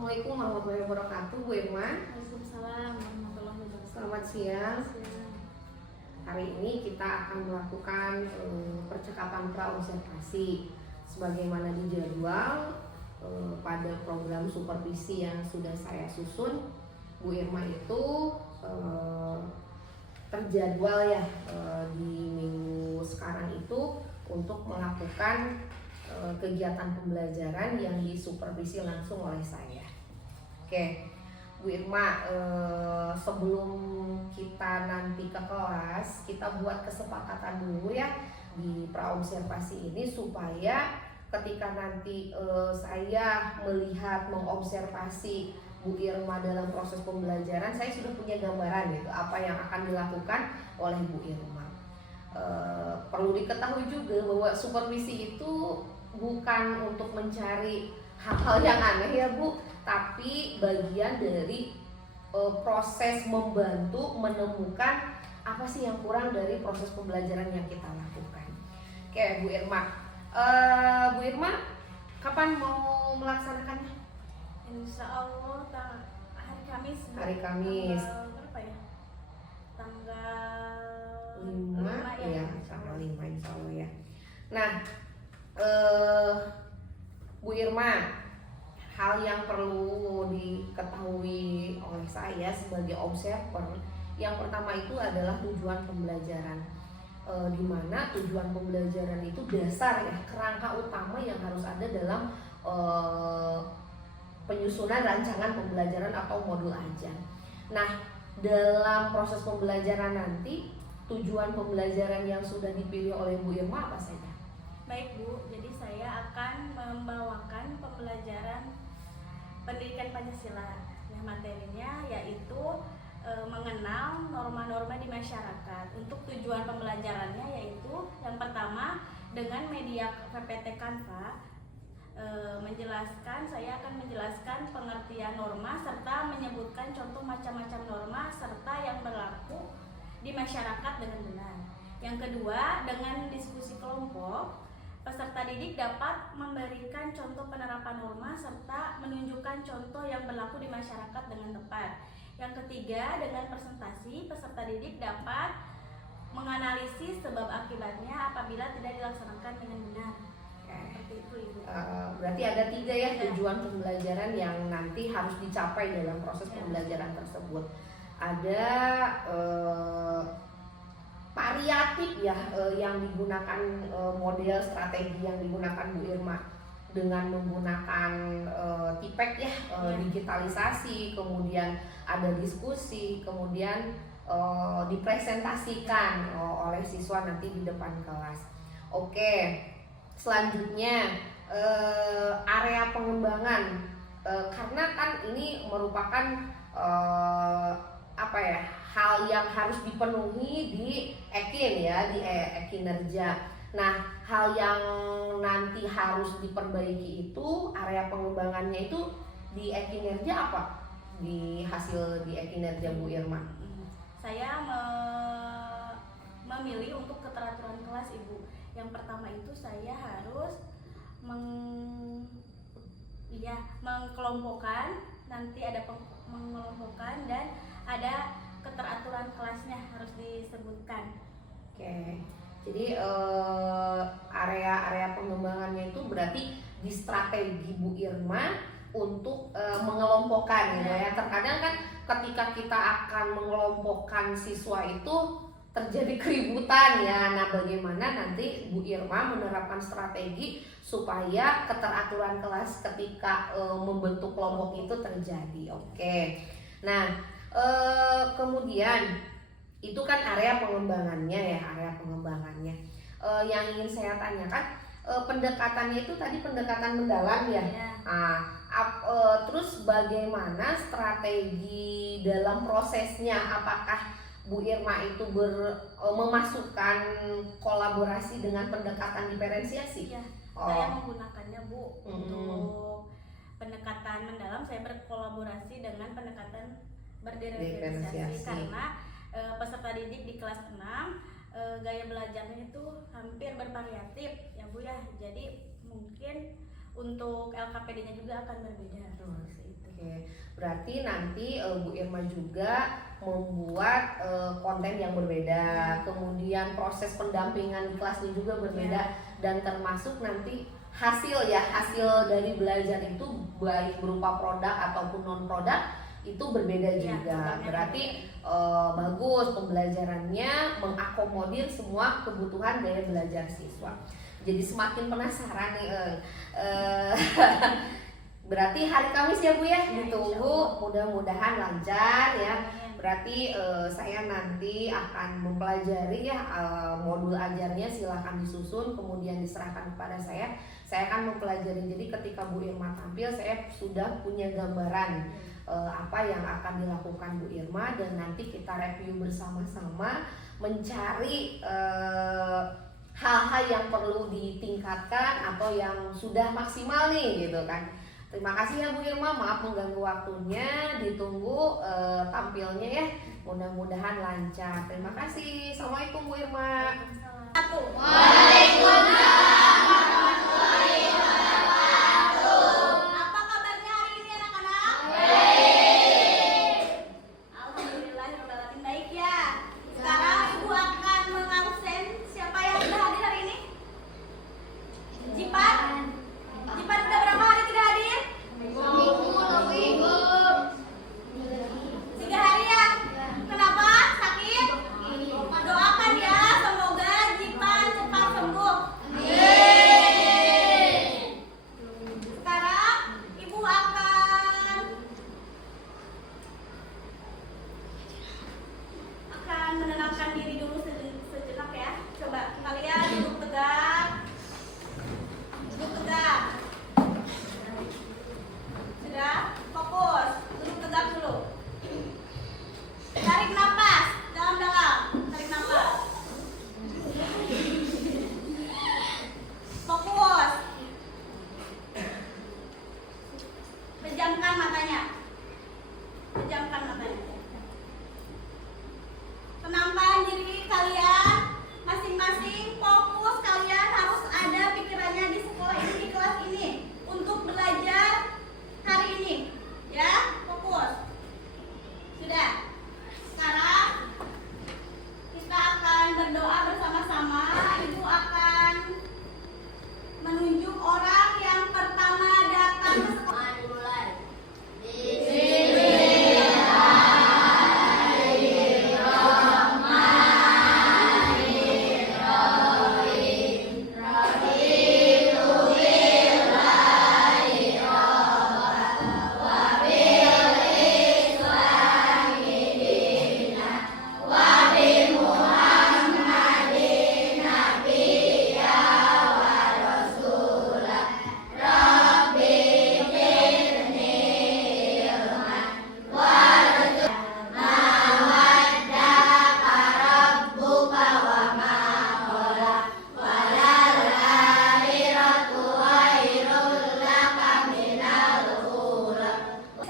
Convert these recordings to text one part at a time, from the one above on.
Assalamualaikum warahmatullahi wabarakatuh, Bu Irma. Waalaikumsalam warahmatullahi wabarakatuh. Selamat siang. Hari ini kita akan melakukan percakapan praobservasi sebagaimana dijadwal pada program supervisi yang sudah saya susun. Bu Irma itu terjadwal ya di minggu sekarang itu untuk melakukan kegiatan pembelajaran yang disupervisi langsung oleh saya. Oke, Bu Irma, sebelum kita nanti ke kelas, kita buat kesepakatan dulu ya di praobservasi ini supaya ketika nanti saya melihat mengobservasi Bu Irma dalam proses pembelajaran, saya sudah punya gambaran gitu apa yang akan dilakukan oleh Bu Irma. Perlu diketahui juga bahwa supervisi itu bukan untuk mencari hal-hal yang aneh ya Bu, tapi bagian dari proses membantu menemukan apa sih yang kurang dari proses pembelajaran yang kita lakukan. Oke Bu Irma, Bu Irma kapan mau melaksanakannya? Insya Allah hari Kamis. Hari Kamis. Tanggal berapa ya? Tanggal 5 ya, tanggal 5 insya Allah ya. Nah, Bu Irma, hal yang perlu diketahui oleh saya sebagai observer, yang pertama itu adalah tujuan pembelajaran. Di mana tujuan pembelajaran itu dasar ya, kerangka utama yang harus ada dalam penyusunan rancangan pembelajaran atau modul ajar. Nah, dalam proses pembelajaran nanti, tujuan pembelajaran yang sudah dipilih oleh Bu Irma apa saja? Baik Bu, jadi saya akan membawakan pembelajaran pendidikan Pancasila. Nah, materinya yaitu mengenal norma-norma di masyarakat. Untuk tujuan pembelajarannya yaitu yang pertama dengan media PPT Canva, saya akan menjelaskan pengertian norma serta menyebutkan contoh macam-macam norma serta yang berlaku di masyarakat dengan benar. Yang kedua, dengan diskusi kelompok, peserta didik dapat memberikan contoh penerapan norma serta menunjukkan contoh yang berlaku di masyarakat dengan tepat. Yang ketiga, dengan presentasi, peserta didik dapat menganalisis sebab akibatnya apabila tidak dilaksanakan dengan benar. Seperti itu, Ibu. Berarti ada 3 ya tujuan pembelajaran yang nanti harus dicapai dalam proses pembelajaran tersebut. Ada variatif ya yang digunakan, model strategi yang digunakan Bu Irma dengan menggunakan TIPEK ya, digitalisasi, kemudian ada diskusi, kemudian dipresentasikan oleh siswa nanti di depan kelas. Oke, selanjutnya area pengembangan, karena kan ini merupakan hal yang harus dipenuhi di Ekin ya, di Ekinerja. Nah, hal yang nanti harus diperbaiki itu area pengembangannya itu di Ekinerja apa? Di hasil di Ekinerja Bu Irma. Saya memilih untuk keteraturan kelas, Ibu. Yang pertama itu saya harus mengkelompokkan, nanti ada mengelompokkan dan ada keteraturan kelasnya harus disebutkan. Oke, jadi area-area pengembangannya itu berarti di strategi Bu Irma untuk mengelompokkan gitu ya. Terkadang kan ketika kita akan mengelompokkan siswa itu terjadi keributan ya. Nah, bagaimana nanti Bu Irma menerapkan strategi supaya keteraturan kelas ketika membentuk kelompok itu terjadi. Oke. Nah, kemudian itu kan area pengembangannya ya, area pengembangannya. Yang ingin saya tanyakan, pendekatannya itu tadi pendekatan mendalam ya. Terus bagaimana strategi dalam prosesnya? Apakah Bu Irma itu memasukkan kolaborasi dengan pendekatan diferensiasi? Ya, saya menggunakannya Bu. Untuk pendekatan mendalam saya berkolaborasi dengan pendekatan berdiferensiasi karena peserta didik di kelas 6 gaya belajarnya itu hampir bervariatif ya Bu ya. Jadi mungkin untuk LKPD-nya juga akan berbeda. Oke, berarti nanti Bu Irma juga membuat konten yang berbeda, kemudian proses pendampingan di kelasnya juga berbeda, dan termasuk nanti hasil dari belajar itu baik berupa produk ataupun non produk itu berbeda juga. Berarti bagus pembelajarannya mengakomodir semua kebutuhan gaya belajar siswa. Jadi semakin penasaran nih. Berarti hari Kamis ya Bu ya, ditunggu, mudah-mudahan lancar ya. Berarti saya nanti akan mempelajari ya modul ajarnya, silahkan disusun kemudian diserahkan kepada saya. Saya akan mempelajari, jadi ketika Bu Irma tampil saya sudah punya gambaran apa yang akan dilakukan Bu Irma, dan nanti kita review bersama-sama mencari hal-hal yang perlu ditingkatkan atau yang sudah maksimal nih gitu kan. Terima kasih ya Bu Irma, maaf mengganggu waktunya, ditunggu tampilnya ya, mudah-mudahan lancar. Terima kasih. Assalamualaikum Bu Irma. Waalaikumsalam warahmatullahi wabarakatuh. Apa kabarnya hari ini anak-anak? Baik. Alhamdulillahirobbilalamin, baik ya. Sekarang Ibu akan mengabsen siapa yang sudah hadir hari ini? Jipan? Jipan udah berapa hari tidak hadir? 3 hari ya? Kenapa? Sakit? Doakan ya, semoga Jipan cepat sembuh. Sekarang Ibu akan menenangkan diri dulu sejenak ya. Coba kalian duduk tegak. Duduk tegak. Sudah? Fokus. Duduk tegak dulu. Tarik nafas dalam-dalam. Tarik nafas. Fokus. Pejamkan matanya. Pejamkan matanya. Tenangkan diri kalian masing-masing. Fokus, kalian harus ada pikirannya di sekolah ini, di kelas ini, untuk belajar hari ini. Ya, fokus. Sudah. Sekarang kita akan berdoa bersama-sama. Ibu akan menunjuk orang yang pertama datang ke sekolah. Dimulai.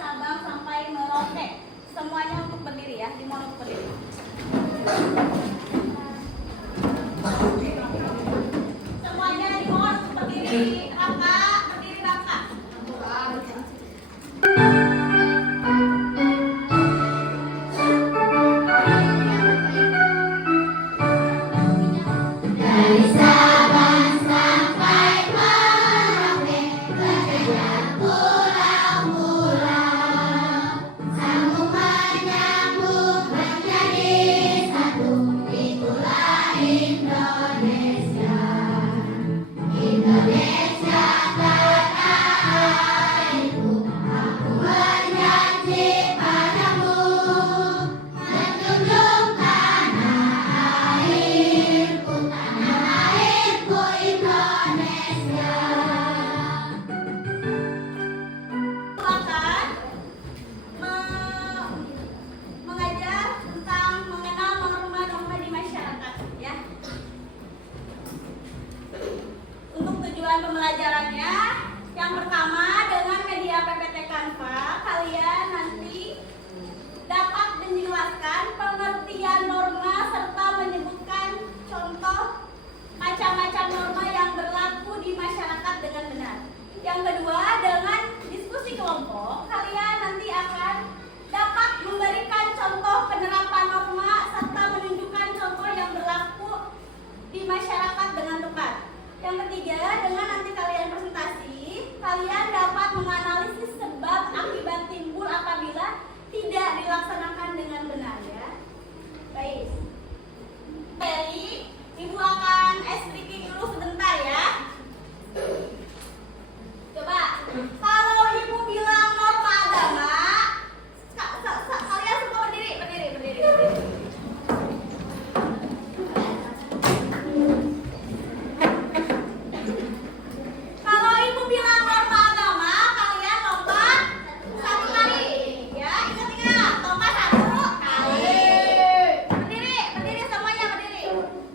Sabang sampai Merauke. Semuanya untuk berdiri ya, dimohon untuk berdiri. Semuanya dimohon untuk berdiri. Raka, berdiri Raka. Dari Sabang sampai Merauke, banyak pulau-pulau, sambung menyambung menjadi satu, itulah Indonesia. Indonesia tanah airku, aku berjanji padamu, menjunjung tanah airku, Indonesia. Akan mengajar tentang mengenal norma-norma di masyarakat ya. Untuk tujuan pembelajarannya, yang pertama dengan media PPT Canva, kalian nanti dapat menjelaskan pengertian norma serta menyebutkan contoh macam-macam norma yang berlaku di masyarakat dengan benar. Yang kedua, dengan diskusi kelompok, kalian menganalisis sebab akibat timbul apabila tidak dilaksanakan dengan benar ya. Baik. Jadi, Ibu akan speaking dulu sebentar ya. Coba, kalau Ibu bilang norma agama, kalian semua berdiri. Kalau Ibu bilang norma agama, kalian lompat 1 kali. Ya, ingat, lompat 1 kali. Berdiri semuanya berdiri.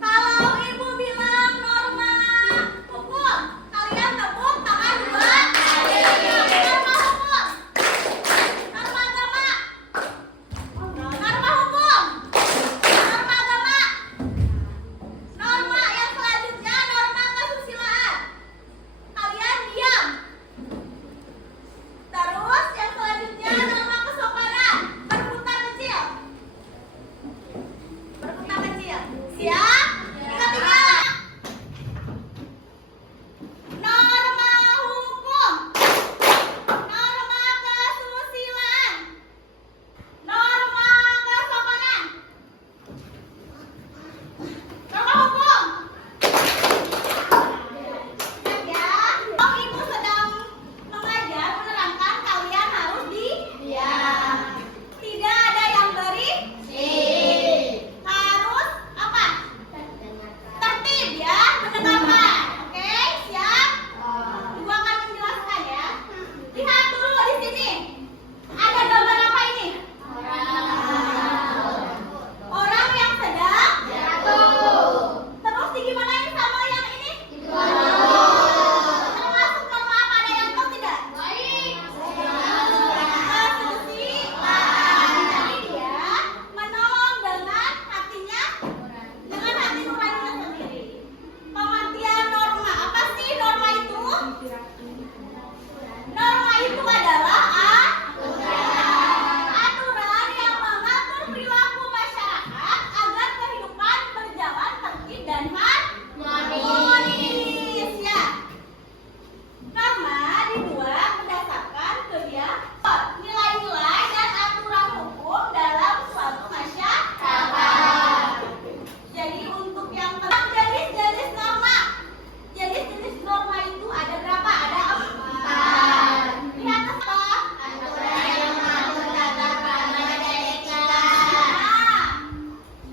Kalau Ibu bilang norma hukum, kalian tepuk tangan 2 kali. Norma hukum, norma agama, norma hukum, norma agama. Norma yang selanjutnya norma kesusilaan. Kalian diam. Terus yang selanjutnya norma kesopanan. Berputar kecil. Siap? Ingat. Norma hukum, norma kesusilaan, norma kesopanan, norma hukum. Ya, kalau Ibu sedang mengajar, menerangkan, kalian harus diam. Tidak ada yang berisik. Harus apa? Tertib ya, mendengarkan. Oke, siap? Ibu akan menjelaskan ya. Lihat dulu di sini. Ada gambar apa ini? Orang yang sedang jatuh. Terus digimanain sama yang ini? Termasuk norma apa, ada yang tahu tidak? Kesusilaan. Jadi dia menolong dengan hatinya, dengan hati nuraninya sendiri. Pengertian norma, apa sih norma itu? Norma itu adalah aturan yang mengatur perilaku masyarakat agar kehidupan berjalan tertib dan harmonis. Ya. Norma dibuat berdasarkan kebiasaan, nilai-nilai dan aturan hukum dalam suatu masyarakat. Jadi untuk yang tentang jenis-jenis norma. Jenis-jenis norma itu ada berapa? Ada 4. Lihat apa? Aturan yang mengatur tata krama dan etika.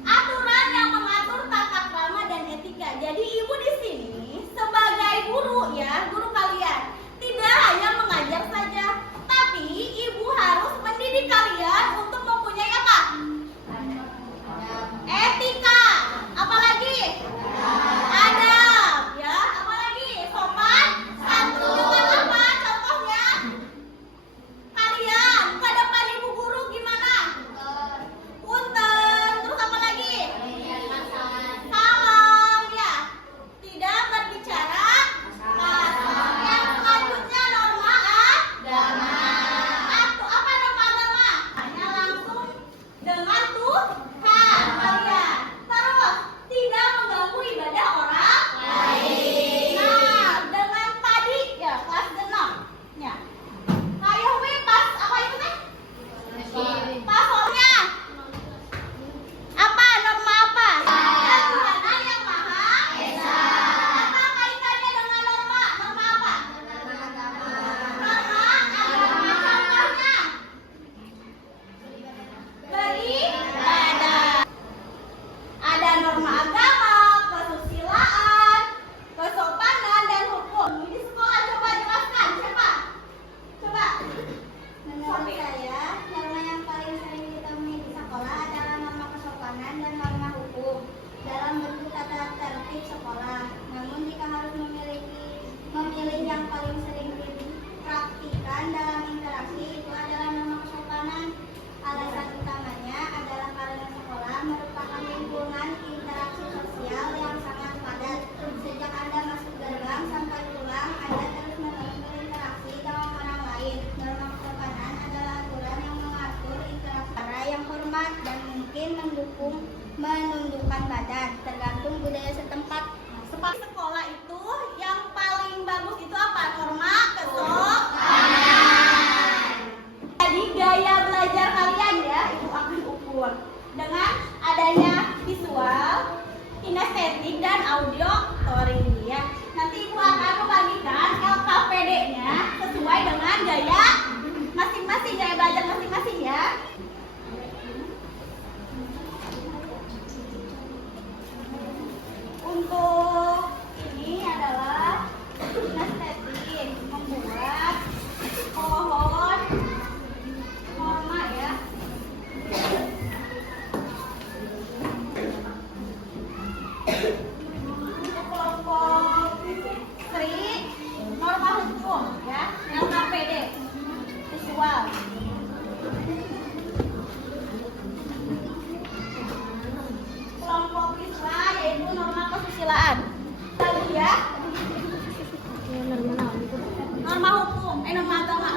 Aturan yang mengatur tata krama dan etika. Jadi Ibu di sini sebagai guru ya, guru kalian tidak hanya mengajar saja, tapi Ibu harus mendidik kalian untuk mempunyai apa? Etika. Apalagi? Adab. Ya, apalagi? Sopan santun. Dengan apa contohnya? Kalian ke depan Ibu guru gimana? Punten. Terus apa lagi? Salam ya. Tidak berbicara kasar. Yang selanjutnya norma agama. Apa norma agama? Hanya langsung dengan Tuhan kalian. Terus tidak mengganggu ibadah orang lain. Nah, dengan tadi ya kelas 6 ya. Ayo Wi, pas apa itu teh? Pasolnya apa? Norma apa? Ketuhanan yang Maha Esa. Apa kaitannya dengan norma? Norma apa? Norma agama. Contohnya beribadah. Ada norma agama, kesusilaan, kesopanan dan hukum. Di sekolah coba jelaskan siapa? Coba. Menurut saya, norma yang paling sering ditemui di sekolah adalah norma kesopanan dan norma hukum dalam bentuk tata tertib sekolah. Namun jika harus memilih yang paling sering dipraktikkan dalam interaksi, itu adalah norma kesopanan. Alasan utamanya adalah karena sekolah merupakan lingkungan interaksi sosial yang sangat padat. Sejak Anda masuk gerbang sampai pulang, Anda terus-menerus berinteraksi dengan orang lain. Norma kesopanan adalah aturan yang mengatur interaksi cara yang hormat dan mungkin menundukkan badan, tergantung budaya setempat. Sekolah itu yang paling bagus itu apa? Norma kesopanan. dengan gaya masing-masing, gaya belajar masing-masing ya. Untuk ini adalah kinestetik, membuat pohon norma ya. Untuk kelompok Sri, norma hukum ya, LKPD visual. Kelompok Isra yaitu norma kesusilaan. Lagi ya. Norma hukum, norma agama.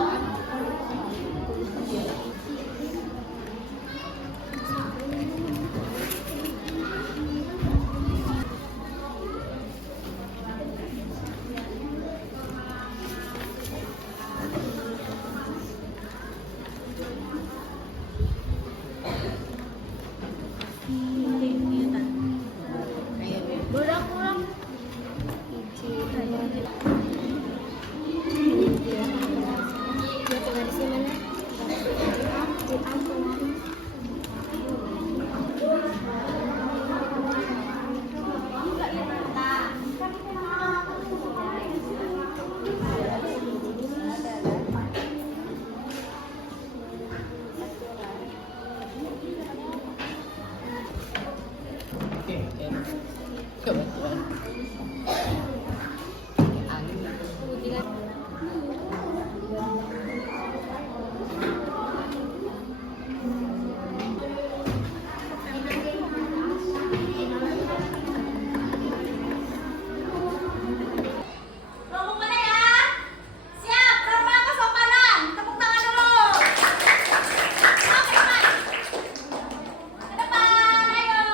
Kelompok mana ya? Siap, norma kesopanan. Tepuk tangan dulu. Ke depan. Ke depan, ayo.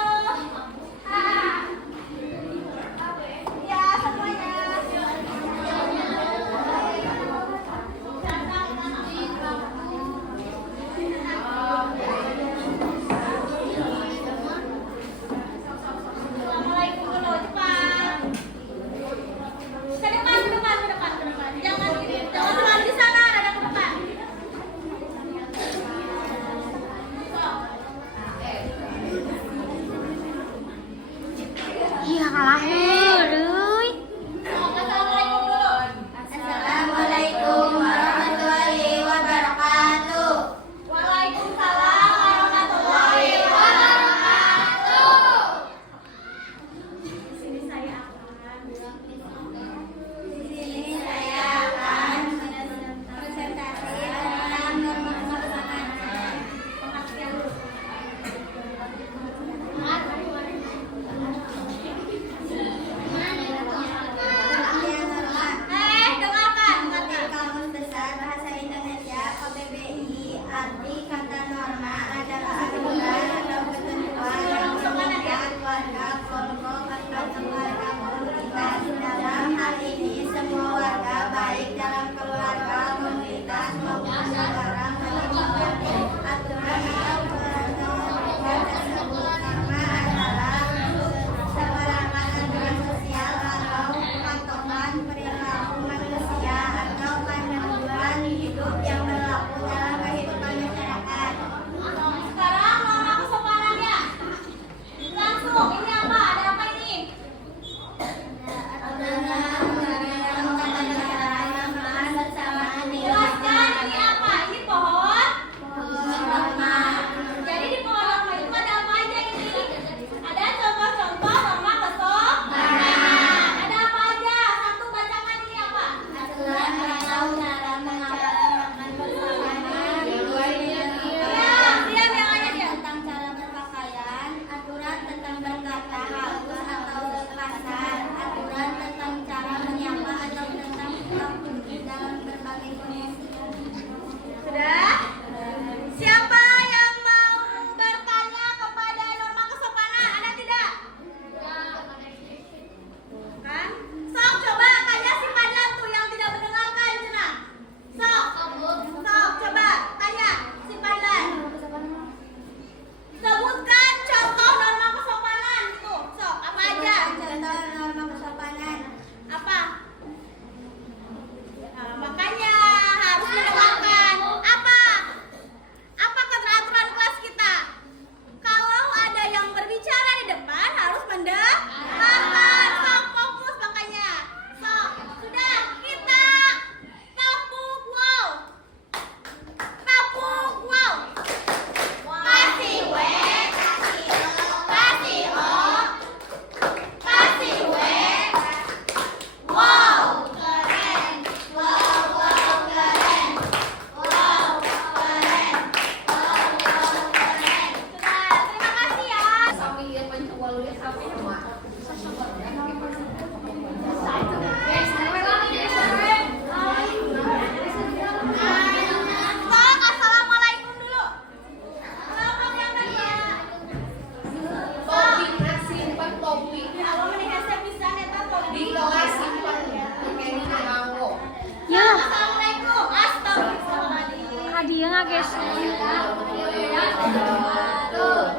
dia nggak guys?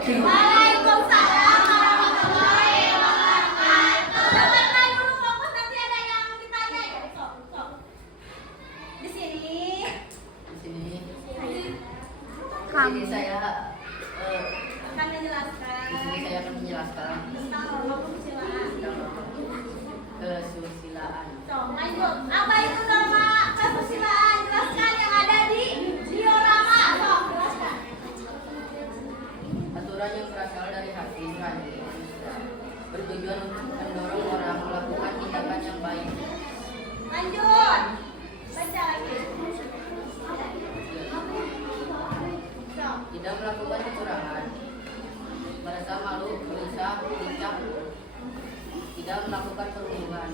Waalaikumsalam warahmatullahi wabarakatuh. Sabar dulu fokus, nanti ada yang ditanya ya. Sok. Di sini. Kamu. Saya Akan menjelaskan di sini saya akan menjelaskan tentang norma kesusilaan. kesusilaan. Sok, lanjut. Apa itu norma kesusilaan? Jelaskan yang ada di diorama. Sok, jelaskan. Aturan yang berasal dari hati nurani bertujuan untuk mendorong orang melakukan tindakan yang baik. Lanjut. Baca lagi. Sok. Tidak melakukan kecurangan, merasa malu, gelisah, lincah, tidak melakukan perundungan,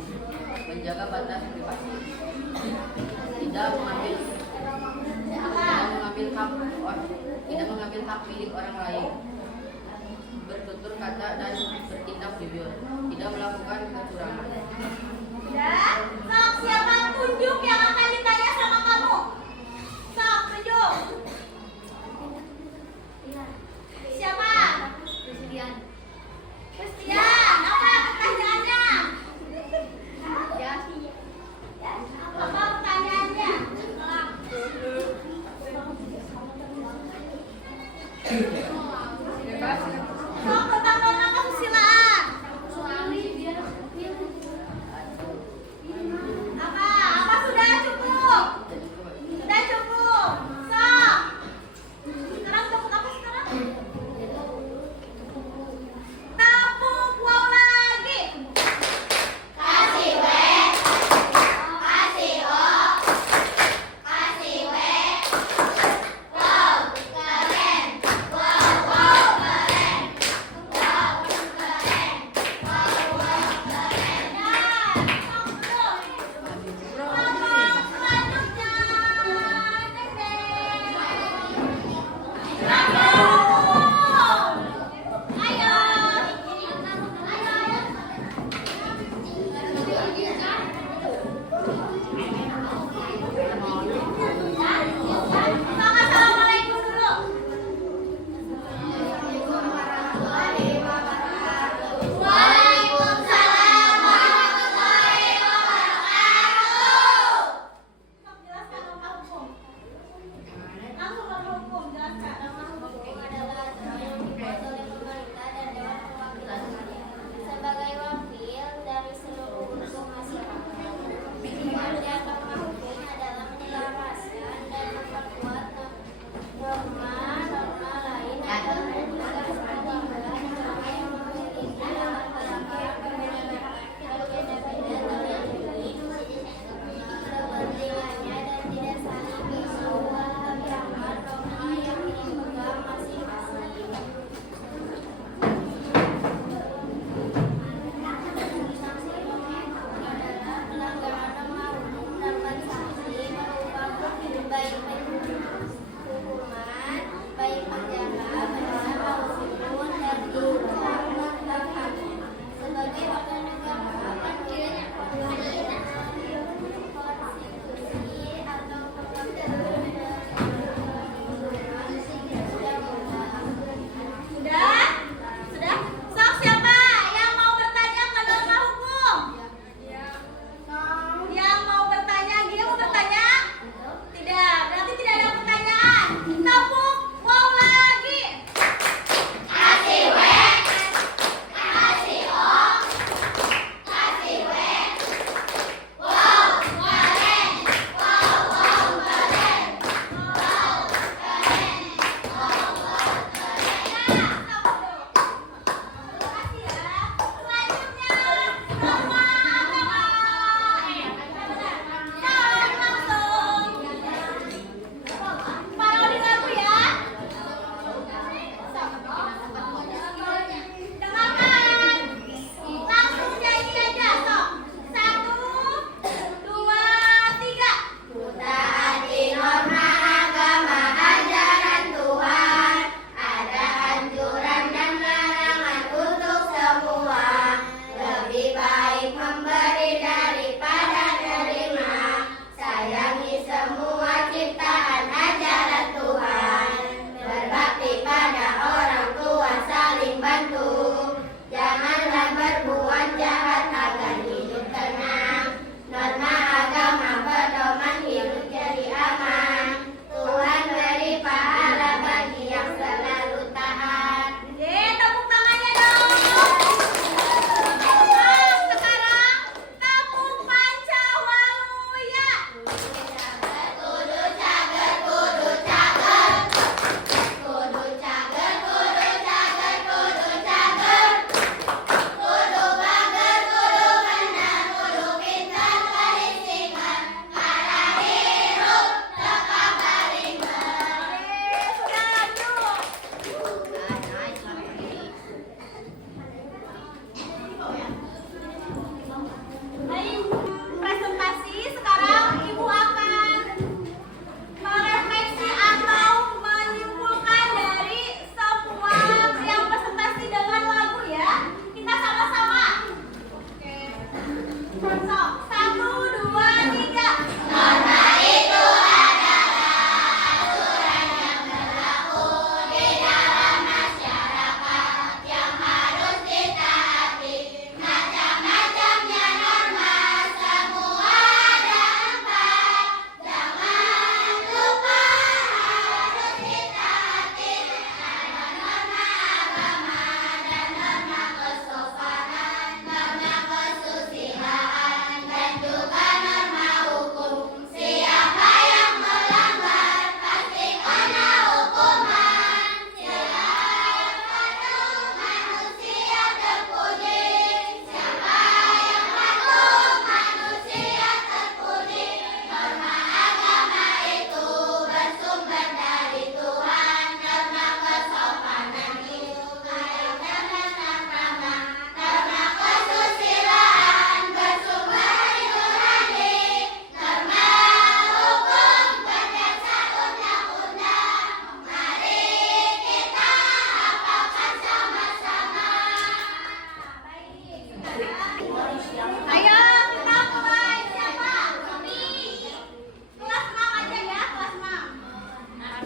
menjaga batas privasi, tidak mengambil hak milik orang lain, bertutur kata dan bertindak jujur, tidak melakukan kecurangan. Udah. Sok, siapa tunjuk yang akan ditanya sama kamu? Sok, tunjuk. Siapa? Christian. Apa pertanyaannya? Apa pertanyaannya? Sok, tentang norma kesusilaan. Apa sudah cukup? Sudah cukup. Sok. Sekarang tepuk apa sekarang? Tepuk wow lagi. Kasih W, kasih O, kasih W. Wow, keren. Wow, wow, keren. Wow, keren. Wow, wow, keren. Dan sok dulu. Kelompok selanjutnya. Ayo.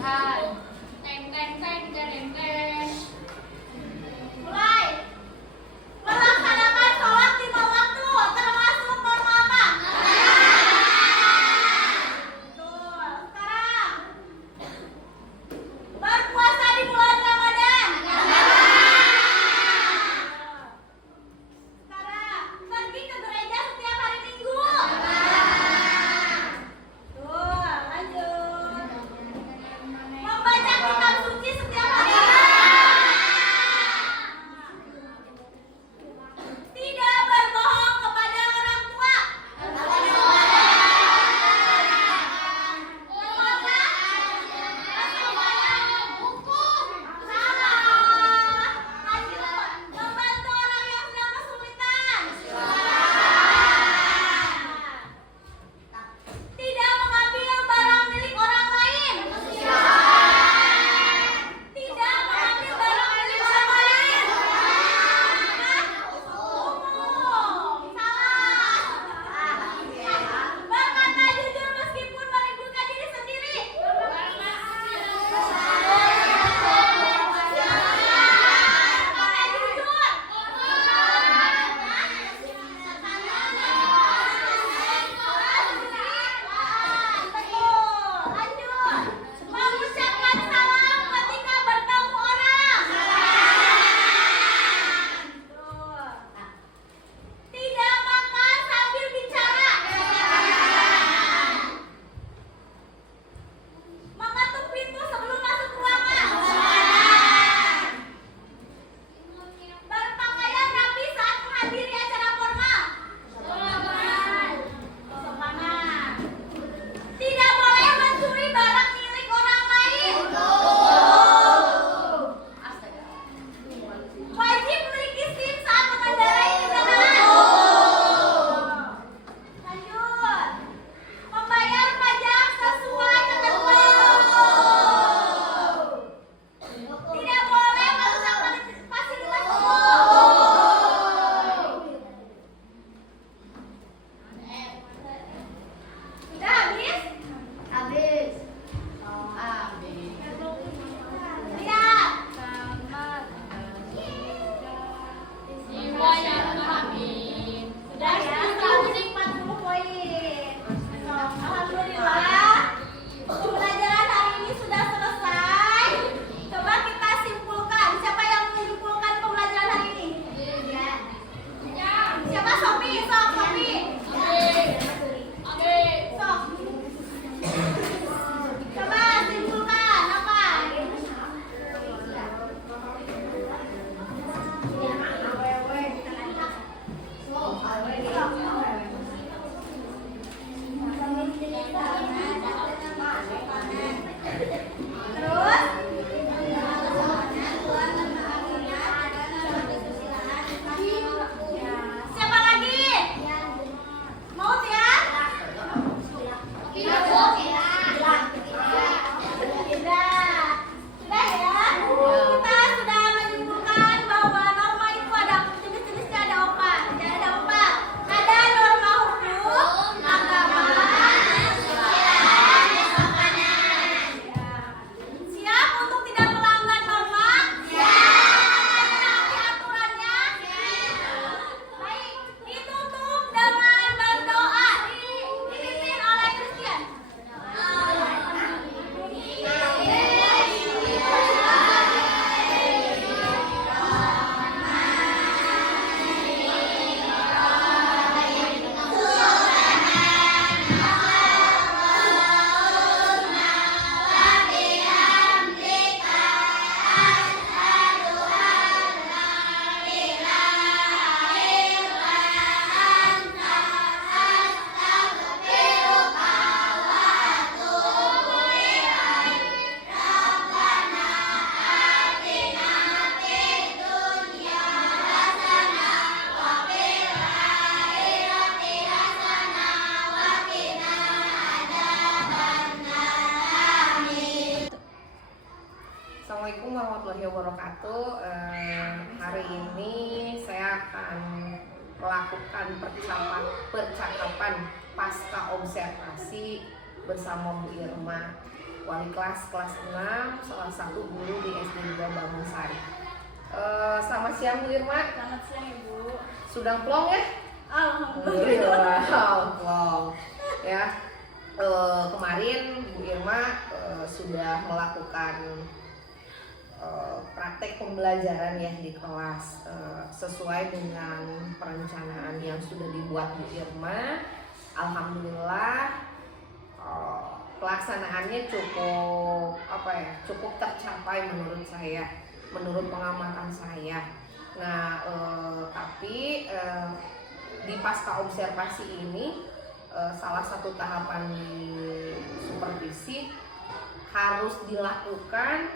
Latihan. Teng teng teng teng teng. Mulai. Melaksanakan sholat 5 waktu termasuk norma apa? Betul. Sekarang berpuasa di bulan Ramadan. Sekarang pergi ke gereja setiap hari Minggu. Tuh, lanjut. Membaca kitab suci setiap hari. Tidak berbohong kepada orang tua. Salah. Lanjut. Membantu orang yang sedang kesulitan. Tidak mengambil barang milik orang lain. Tidak mengambil barang milik orang lain. Umum. Salah. Berkata jujur meskipun merindukan diri sendiri. Berkata jujur. Betul. Lanjut. Mengucapkan salam ketika bertemu orang. Betul. Tidak makan sambil bicara. Mengetuk pintu sebelum masuk ruangan. Berpakaian rapi saat menghadiri acara formal. Kesopanan. Tidak boleh mencuri barang milik orang lain. Wajib memiliki SIM saat mengendarai kendaraan. Lanjut. Membayar pajak sesuai ketentuan. Tidak boleh merusak fasilitas umum. Sudah habis? Habis. Lihat. Sudah ya, musik 40 poin. Alhamdulillah, pembelajaran hari ini sudah selesai. Coba kita simpulkan. Siapa yang menyimpulkan pembelajaran hari ini? Siapa? Sofi, sok, Sofi. Sok. Coba simpulkan apa? Terus? Siapa lagi? Mau ya? Sudah ya? Kita sudah menyimpulkan bahwa norma itu ada jenis-jenisnya, ada 4. Ya, ada 4. Ada norma hukum, agama, siap untuk tidak melanggar norma? Menaati aturannya? Baik, ditutup dengan berdoa. Dipimpin oleh Christian. Assalamualaikum warahmatullahi wabarakatuh. Hari ini saya akan melakukan percakapan pasca observasi bersama Bu Irma. wali kelas 6, salah satu guru di SD 2 Bangunsari. Selamat siang Bu Irma. Selamat siang Ibu. Sudah plong ya? Alhamdulillah. Plong. Ya. Kemarin Bu Irma sudah melakukan praktek pembelajaran ya di kelas sesuai dengan perencanaan yang sudah dibuat Bu Irma. Alhamdulillah pelaksanaannya cukup tercapai menurut saya, menurut pengamatan saya. Nah, tapi di pasca observasi ini salah satu tahapan di supervisi harus dilakukan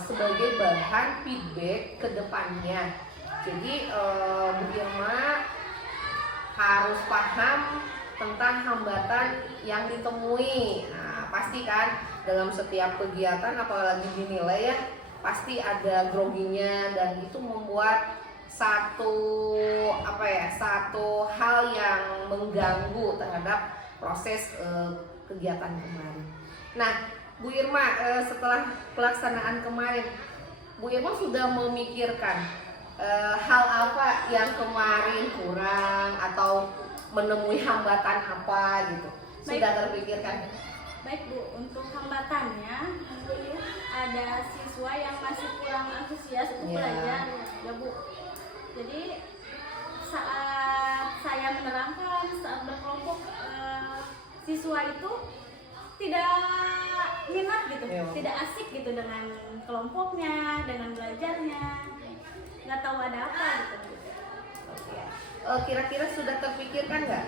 sebagai bahan feedback ke depannya. Jadi Bu Irma harus paham tentang hambatan yang ditemui. Nah, pasti kan dalam setiap kegiatan apalagi dinilai ya, pasti ada groginya dan itu membuat satu hal yang mengganggu terhadap proses kegiatan kemarin. Nah, Bu Irma, setelah pelaksanaan kemarin, Bu Irma sudah memikirkan hal apa yang kemarin kurang atau menemui hambatan apa gitu? Sudah terpikirkan? Baik Bu, untuk hambatannya mungkin ada siswa yang masih kurang antusias untuk belajar ya Bu. Jadi saat saya menerangkan, saat berkelompok, siswa itu tidak minat gitu, tidak asik gitu dengan kelompoknya, dengan belajarnya, nggak tahu ada apa gitu. Kira-kira sudah terpikirkan nggak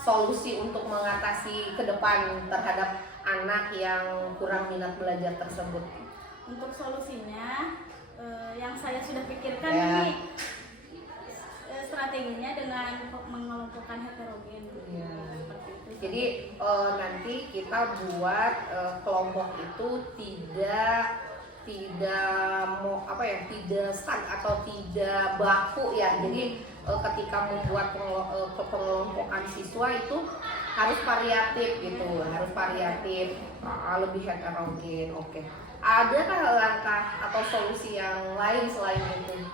solusi untuk mengatasi ke depan terhadap anak yang kurang minat belajar tersebut? Untuk solusinya yang saya sudah pikirkan Ya. ini strateginya dengan mengelompokkan heterogen. Ya. Seperti itu. Jadi nanti kita buat kelompok itu tidak stuck atau tidak baku ya. Jadi ketika membuat pengelompokan siswa itu harus variatif gitu, lebih heterogen. Oke. Adakah langkah atau solusi yang lain selain itu?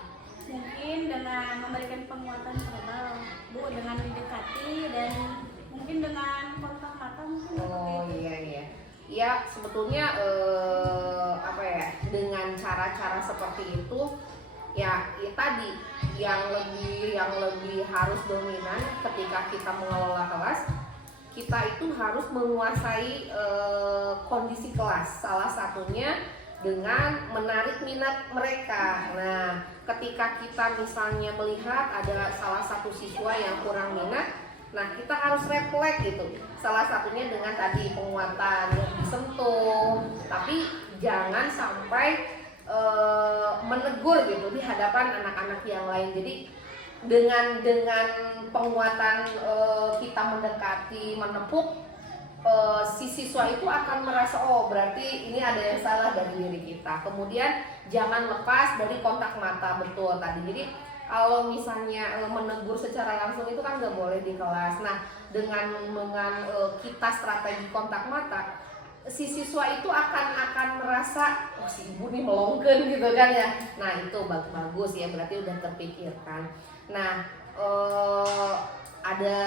Mungkin dengan memberikan penguatan verbal, Bu, dengan mendekati dan mungkin dengan kontak mata mungkin. Oh iya. Ya sebetulnya dengan cara-cara seperti itu ya tadi yang lebih harus dominan ketika kita mengelola kelas, kita itu harus menguasai kondisi kelas, salah satunya dengan menarik minat mereka. Nah, ketika kita misalnya melihat ada salah satu siswa yang kurang minat, nah kita harus refleks gitu. Salah satunya dengan tadi penguatan, disentuh, tapi jangan sampai menegur gitu di hadapan anak-anak yang lain. Jadi dengan penguatan kita mendekati, menepuk, si siswa itu akan merasa oh berarti ini ada yang salah dari diri kita. Kemudian jangan lepas dari kontak mata, betul tadi. Jadi kalau misalnya menegur secara langsung itu kan nggak boleh di kelas. Nah dengan kita strategi kontak mata, si siswa itu akan merasa oh si ibu nih melongken gitu kan ya. Nah itu bagus ya, berarti udah terpikirkan. Nah ada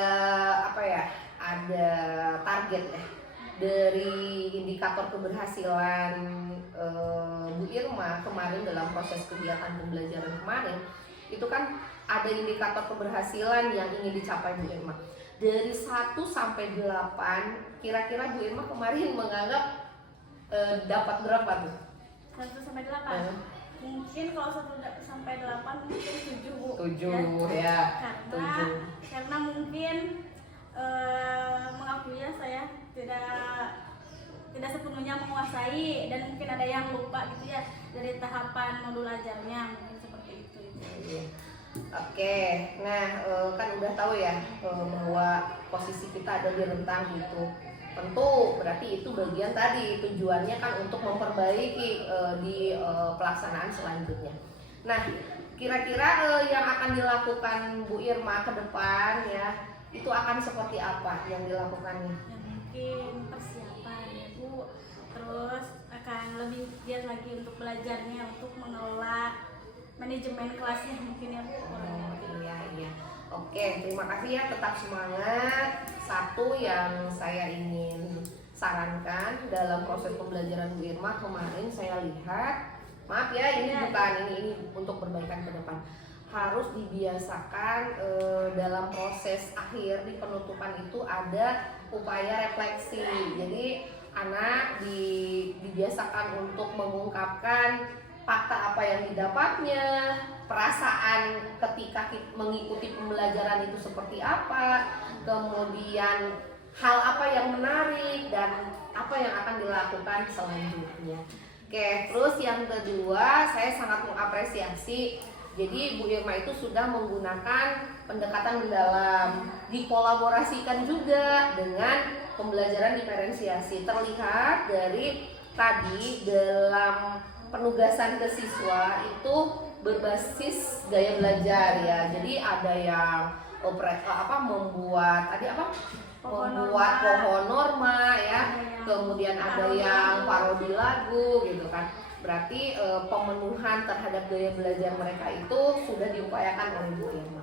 target ya dari indikator keberhasilan Bu Irma kemarin dalam proses kegiatan pembelajaran kemarin. Itu kan ada indikator keberhasilan yang ingin dicapai Bu Irma. Dari 1 sampai 8, kira-kira Bu Irma kemarin menganggap dapat berapa tuh? 1 sampai 8. Mungkin kalau 1 sampai 8 mungkin 7 Bu. 7 ya. Karena mungkin mengakui ya saya tidak sepenuhnya menguasai dan mungkin ada yang lupa gitu ya dari tahapan modul ajarnya, mungkin seperti itu. Oke, nah kan udah tahu ya bahwa posisi kita ada di rentang itu. Tentu berarti itu bagian tadi tujuannya kan untuk memperbaiki di pelaksanaan selanjutnya. Nah, kira-kira yang akan dilakukan Bu Irma ke depan ya itu akan seperti apa yang dilakukannya? Ya mungkin persiapan ya Bu, lagi untuk belajarnya, untuk mengelola manajemen kelasnya mungkin ya Bu. Iya. Oke, terima kasih ya, tetap semangat. Satu yang saya ingin sarankan dalam proses pembelajaran Bu Irma kemarin saya lihat, maaf ya ini bukan ini untuk perbaikan ke depan, harus dibiasakan dalam proses akhir di penutupan itu ada upaya refleksi. Jadi anak dibiasakan untuk mengungkapkan fakta apa yang didapatnya, perasaan ketika mengikuti pembelajaran itu seperti apa, kemudian hal apa yang menarik dan apa yang akan dilakukan selanjutnya. Oke, terus yang kedua saya sangat mengapresiasi, jadi Bu Irma itu sudah menggunakan pendekatan mendalam, dikolaborasikan juga dengan pembelajaran diferensiasi. Terlihat dari tadi dalam penugasan ke siswa itu berbasis gaya belajar ya. Jadi ada yang membuat pohon norma ya. Kemudian ada yang parodi lagu gitu kan. Berarti pemenuhan terhadap gaya belajar mereka itu sudah diupayakan oleh Bu Irma.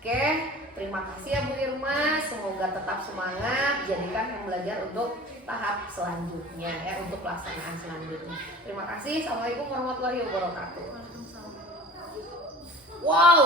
Oke, terima kasih ya Bu Irma. Semoga tetap semangat, jadikan pembelajar untuk tahap selanjutnya ya, untuk pelaksanaan selanjutnya. Terima kasih. Assalamualaikum warahmatullahi wabarakatuh. Waalaikumsalam. Wow.